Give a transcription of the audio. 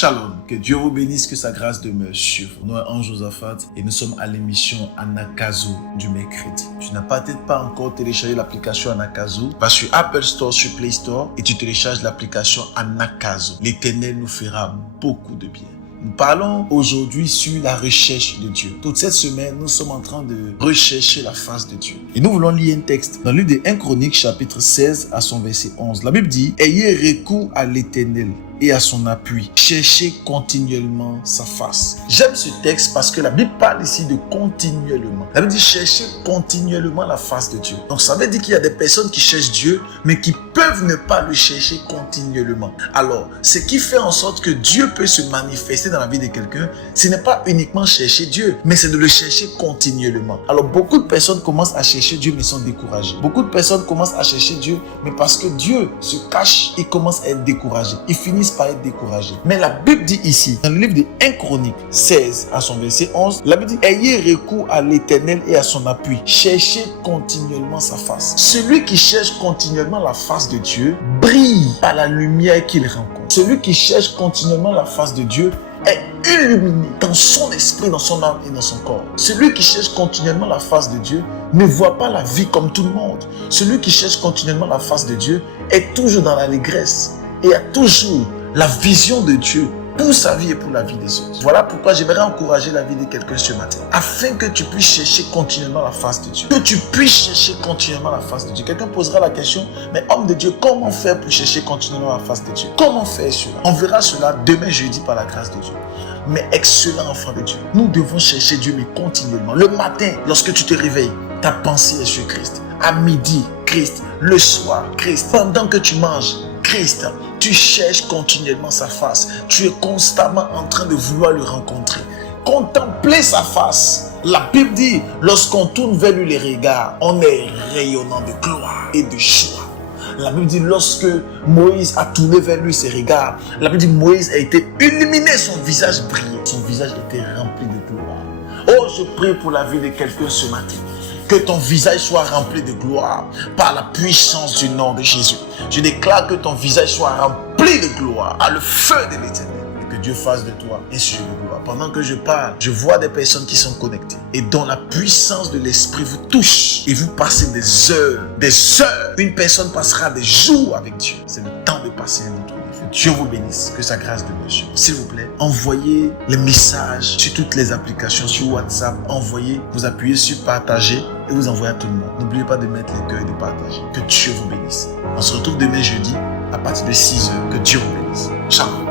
Shalom, que Dieu vous bénisse, que sa grâce demeure sur vous. Nous, Ange Josaphat, et nous sommes à l'émission Anakazo du mercredi. Tu n'as peut-être pas encore téléchargé l'application Anakazo, va sur Apple Store, sur Play Store, et tu télécharges l'application Anakazo. L'Éternel nous fera beaucoup de bien. Nous parlons aujourd'hui sur la recherche de Dieu. Toute cette semaine, nous sommes en train de rechercher la face de Dieu. Et nous voulons lire un texte dans le livre de 1 Chroniques, chapitre 16 à son verset 11. La Bible dit « Ayez recours à l'Éternel et à son appui. Cherchez continuellement sa face. » J'aime ce texte parce que la Bible parle ici de continuellement. La Bible dit « Cherchez continuellement la face de Dieu ». Donc ça veut dire qu'il y a des personnes qui cherchent Dieu, mais qui peuvent ne pas le chercher continuellement. Alors, ce qui fait en sorte que Dieu peut se manifester dans la vie de quelqu'un, ce n'est pas uniquement chercher Dieu, mais c'est de le chercher continuellement. Alors, beaucoup de personnes commencent à chercher Dieu, mais sont découragées. Beaucoup de personnes commencent à chercher Dieu, mais parce que Dieu se cache, ils commencent à être découragés. Ils finissent par être découragés. Mais la Bible dit ici, dans le livre de 1 Chroniques 16 à son verset 11, la Bible dit « Ayez recours à l'Éternel et à son appui. Cherchez continuellement sa face. » Celui qui cherche continuellement la face de Dieu brille par la lumière qu'il rencontre. Celui qui cherche continuellement la face de Dieu est illuminé dans son esprit, dans son âme et dans son corps. Celui qui cherche continuellement la face de Dieu ne voit pas la vie comme tout le monde. Celui qui cherche continuellement la face de Dieu est toujours dans l'allégresse et a toujours la vision de Dieu pour sa vie et pour la vie des autres. Voilà pourquoi j'aimerais encourager la vie de quelqu'un ce matin, afin que tu puisses chercher continuellement la face de Dieu. Que tu puisses chercher continuellement la face de Dieu. Quelqu'un posera la question, mais homme de Dieu, comment faire pour chercher continuellement la face de Dieu? Comment faire cela? On verra cela demain jeudi par la grâce de Dieu. Mais excellent enfant de Dieu, nous devons chercher Dieu, mais continuellement. Le matin, lorsque tu te réveilles, ta pensée est sur Christ. À midi, Christ. Le soir, Christ. Pendant que tu manges, Christ. Tu cherches continuellement sa face. Tu es constamment en train de vouloir le rencontrer. Contempler sa face. La Bible dit, lorsqu'on tourne vers lui les regards, on est rayonnant de gloire et de joie. La Bible dit, lorsque Moïse a tourné vers lui ses regards, la Bible dit, Moïse a été illuminé, son visage brillait. Son visage était rempli de gloire. Oh, je prie pour la vie de quelqu'un ce matin. Que ton visage soit rempli de gloire par la puissance du nom de Jésus. Je déclare que ton visage soit rempli de gloire à le feu de l'Éternel. Et que Dieu fasse de toi un sujet de gloire. Pendant que je parle, je vois des personnes qui sont connectées et dont la puissance de l'Esprit vous touche. Et vous passez des heures, des heures. Une personne passera des jours avec Dieu. C'est le temps de passer un autre. Dieu vous bénisse, que sa grâce demeure sur vous. S'il vous plaît, envoyez les messages sur toutes les applications, sur WhatsApp. Envoyez, vous appuyez sur partager et vous envoyez à tout le monde. N'oubliez pas de mettre les cœurs et de partager. Que Dieu vous bénisse. On se retrouve demain jeudi à partir de 6h. Que Dieu vous bénisse. Ciao.